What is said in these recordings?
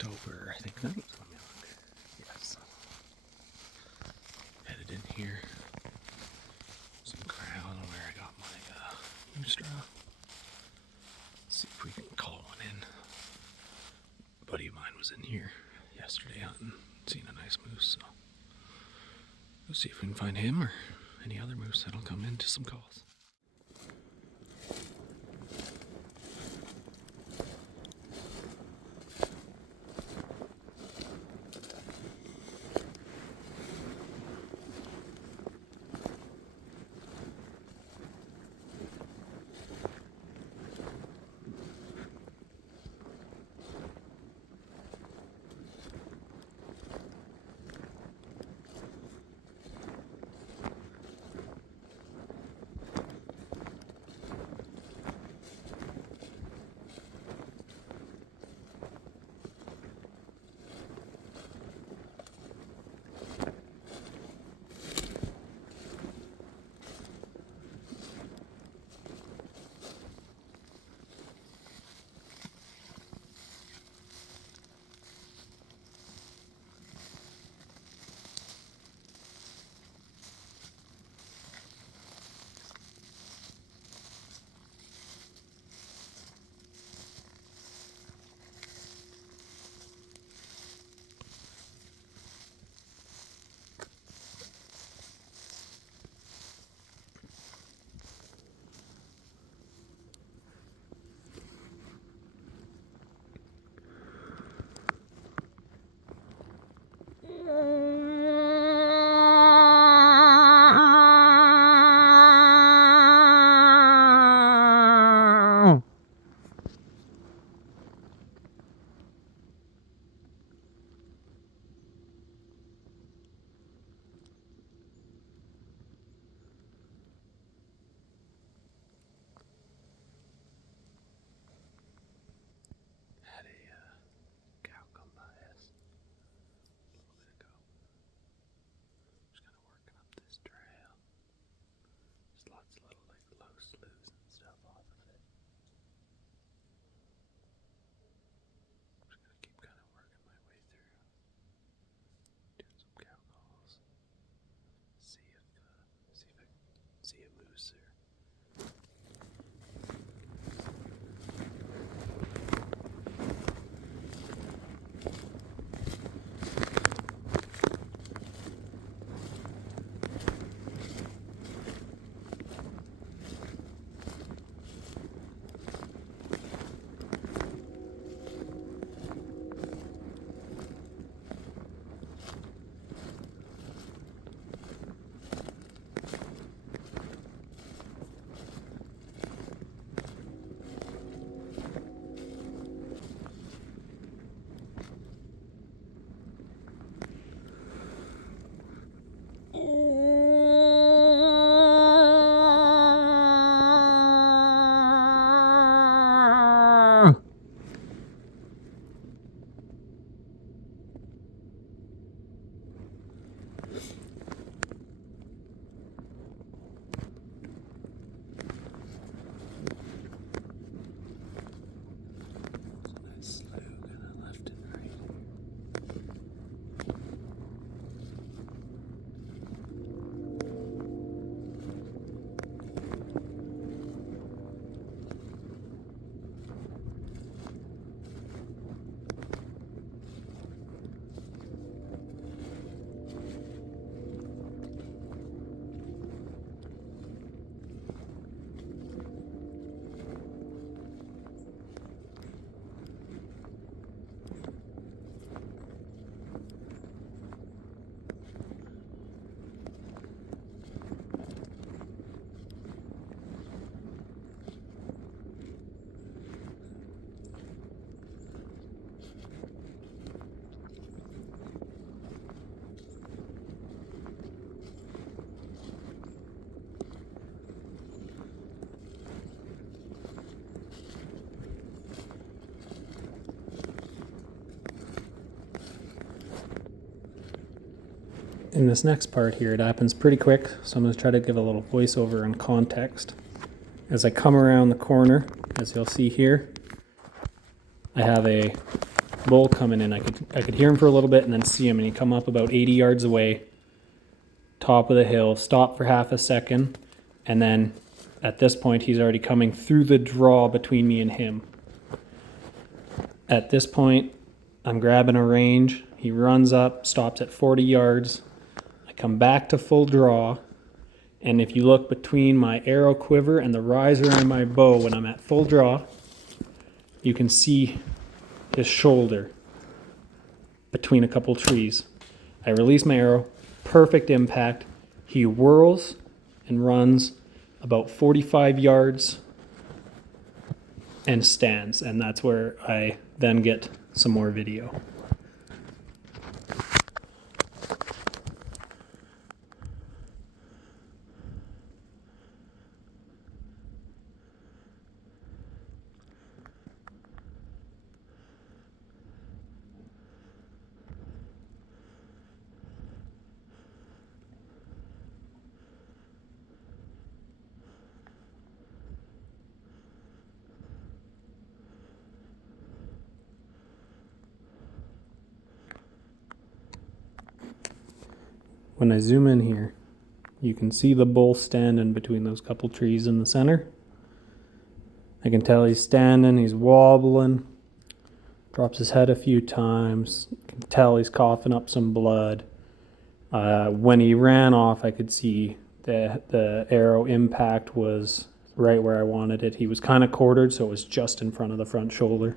October, I think that was, let me look. Yes. Headed in here. Some crown where I got my moose draw. See if we can call one in. A buddy of mine was in here yesterday hunting, seen a nice moose, so we'll see if we can find him or any other moose that'll come into some calls. Had a cow come by us a little bit ago. Just kind of working up this trail. There's lots of little like low sloughs and stuff off of it. Just gonna keep kind of working my way through, doing some cow calls. See if I can see a moose there. In this next part here, it happens pretty quick, so I'm going to try to give a little voiceover and context. As I come around the corner, as you'll see here, I have a bull coming in. I could hear him for a little bit and then see him, and he'd come up about 80 yards away, top of the hill, stop for half a second, and then at this point he's already coming through the draw between me and him. At this point, I'm grabbing a range. He runs up, stops at 40 yards. I come back to full draw, and if you look between my arrow quiver and the riser on my bow when I'm at full draw, you can see his shoulder between a couple trees. I release my arrow, perfect impact. He whirls and runs about 45 yards and stands, and that's where I then get some more video. When I zoom in here, you can see the bull standing between those couple trees in the center. I can tell he's standing, he's wobbling, drops his head a few times. I can tell he's coughing up some blood. When he ran off, I could see the arrow impact was right where I wanted it. He was kind of quartered, so it was just in front of the front shoulder.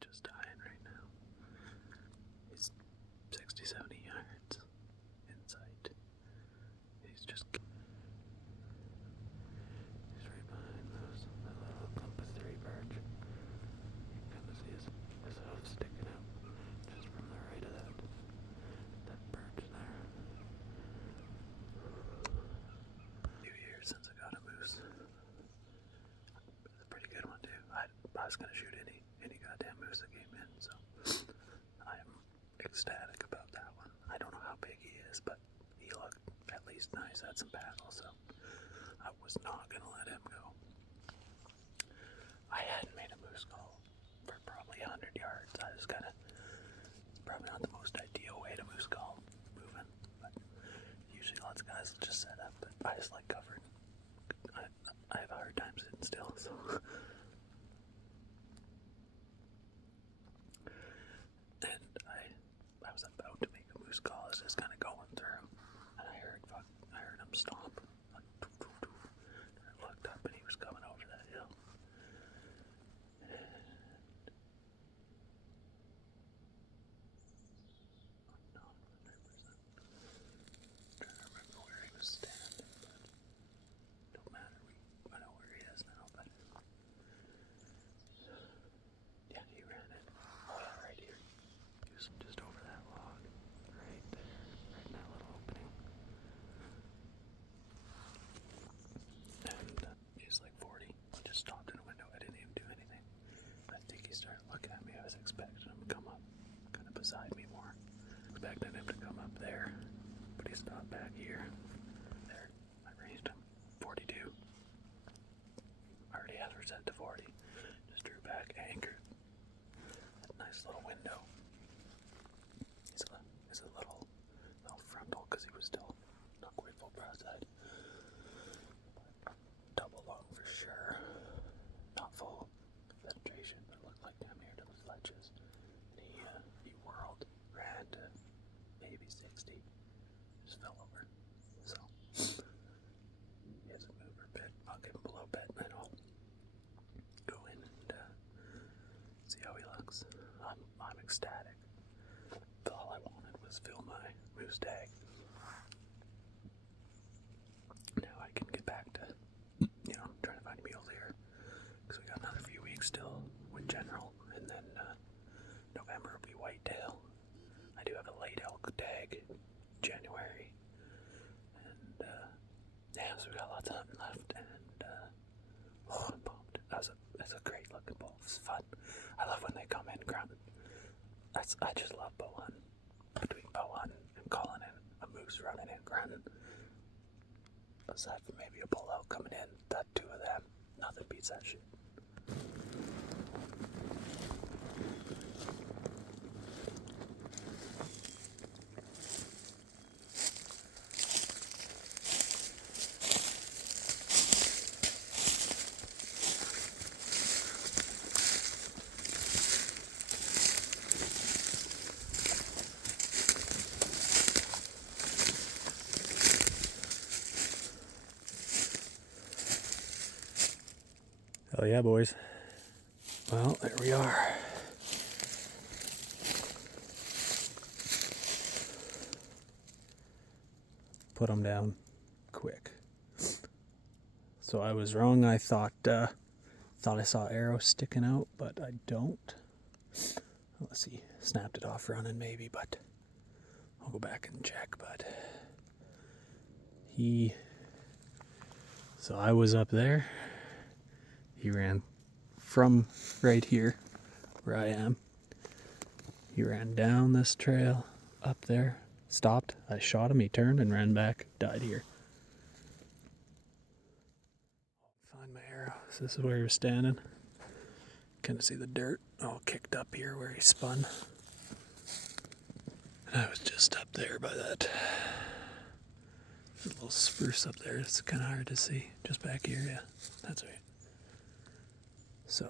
Just dying right now. He's 60, 70 yards in sight. He's right behind that little clump of three birch. You can kind of see his hoof sticking out just from the right of that birch there. A few years since I got a moose. It's a pretty good one too. I was gonna shoot any goddamn moose that came in, so I am ecstatic about that one. I don't know how big he is, but he looked at least nice, had some battle, so I was not gonna let him go. I hadn't made a moose call for probably 100 yards. I was probably not the most ideal way to moose call moving, but usually lots of guys will just set up, but I just like covering. I have a hard time sitting still, so I was about to make a moose call. I was just kind of going through, and I heard him stomp. Like, I looked up, and he was coming over that hill. And I'm not 100% trying to remember where he was standing, but don't matter. I know where he is now, but yeah, he ran it. Oh yeah, right here. He was just over that log, right there, right in that little opening. And he's like 40. I just stopped in a window. I didn't even do anything. I think he started looking at me. I was expecting him to come up kind of beside me more. Expecting him to come up there, but he stopped back here. There, I ranged him. 42. Already had her set to 40. Just drew back, anchored. That nice little window. He's a little frontal because he was still not quite full broadside. Double lung for sure. Not full penetration, but looked like damn near to the fletches. And he whirled, ran to maybe 60, just fell over. So he hasn't moved a bit. I'll give him a little bit and then I'll bucks. I'm ecstatic. All I wanted was fill my moose tag. Now I can get back to, trying to find meals here. Because we got another few weeks still with general. And then November will be whitetail. I do have a late elk tag January. And so we got lots of hunting left. And I'm pumped. That's a great looking bull. It's fun. I love when they come in grunting. I just love bow hunting. Between bow hunting and calling in a moose running in grunting. Aside from maybe a bull elk coming in, that two of them, nothing beats that shit. Oh yeah, boys. Well, there we are. Put them down quick. So I was wrong. I thought I saw arrows sticking out, but I don't. Let's see. Snapped it off running maybe, but I'll go back and check. But so I was up there. He ran from right here, where I am. He ran down this trail, up there, stopped. I shot him, he turned and ran back, died here. Find my arrow. So this is where he was standing. Kind of see the dirt all kicked up here where he spun. And I was just up there by that. There's a little spruce up there. It's kind of hard to see. Just back here, yeah. That's right. So,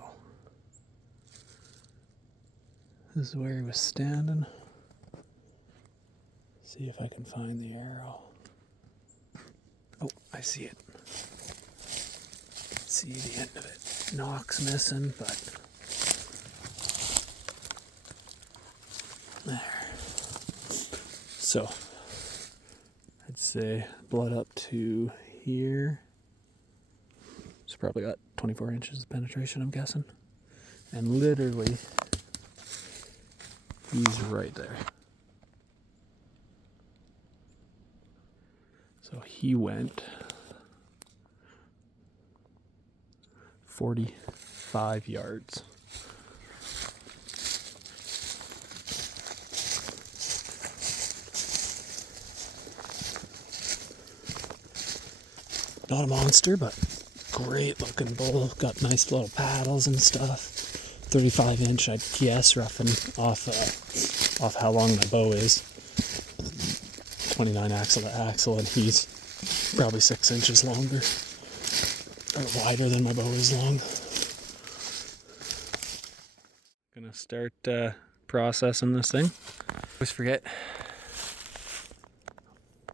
this is where he was standing. See if I can find the arrow. Oh, I see it. See the end of it. Knock's missing, but there. So, I'd say blood up to here. It's probably got 24 inches of penetration, I'm guessing. And literally, he's right there. So he went 45 yards. Not a monster, but great looking bull. Got nice little paddles and stuff. 35 inch, I'd guess, roughing off how long my bow is. 29 axle to axle, and he's probably 6 inches longer. Or wider than my bow is long. Gonna start processing this thing. Always forget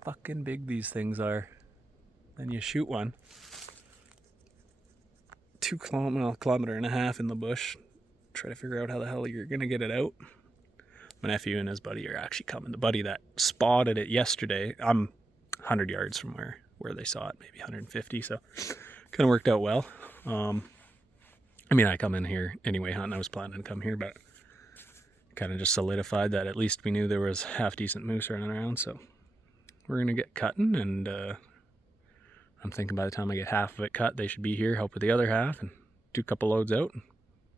how fucking big these things are. Then you shoot one. 2 kilometer and a half in the bush. Try to figure out how the hell you're gonna get it out. My nephew and his buddy are actually coming. The buddy that spotted it yesterday, I'm 100 yards from where they saw it, maybe 150, so kind of worked out well. I come in here anyway hunting. I was planning to come here, but kind of just solidified that at least we knew there was half decent moose running around, so we're gonna get cutting, and I'm thinking by the time I get half of it cut, they should be here, help with the other half, and do a couple loads out, and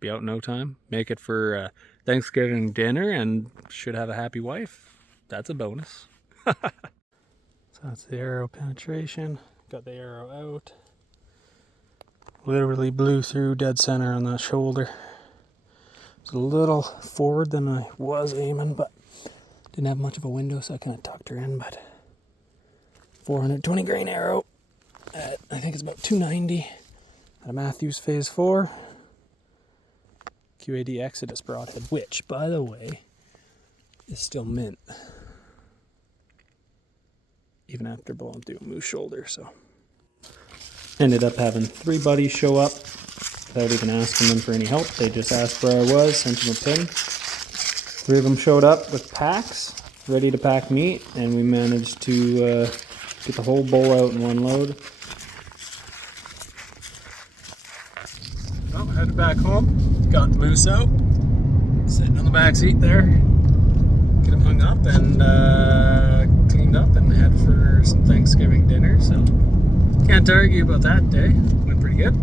be out in no time. Make it for Thanksgiving dinner, and should have a happy wife. That's a bonus. So that's the arrow penetration. Got the arrow out. Literally blew through dead center on that shoulder. It was a little forward than I was aiming, but didn't have much of a window, so I kind of tucked her in. But 420 grain arrow. I think it's about 290 at a Matthews Phase 4. QAD Exodus broadhead, which, by the way, is still mint. Even after blowing through a moose shoulder, so. Ended up having 3 buddies show up. without even asking them for any help. They just asked where I was, sent them a pin. 3 of them showed up with packs, ready to pack meat, and we managed to get the whole bull out in one load. Well, headed back home. Got the moose out, sitting on the back seat there. Get him hung up and cleaned up and head for some Thanksgiving dinner. So can't argue about that day. Went pretty good.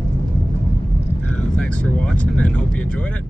Thanks for watching and hope you enjoyed it.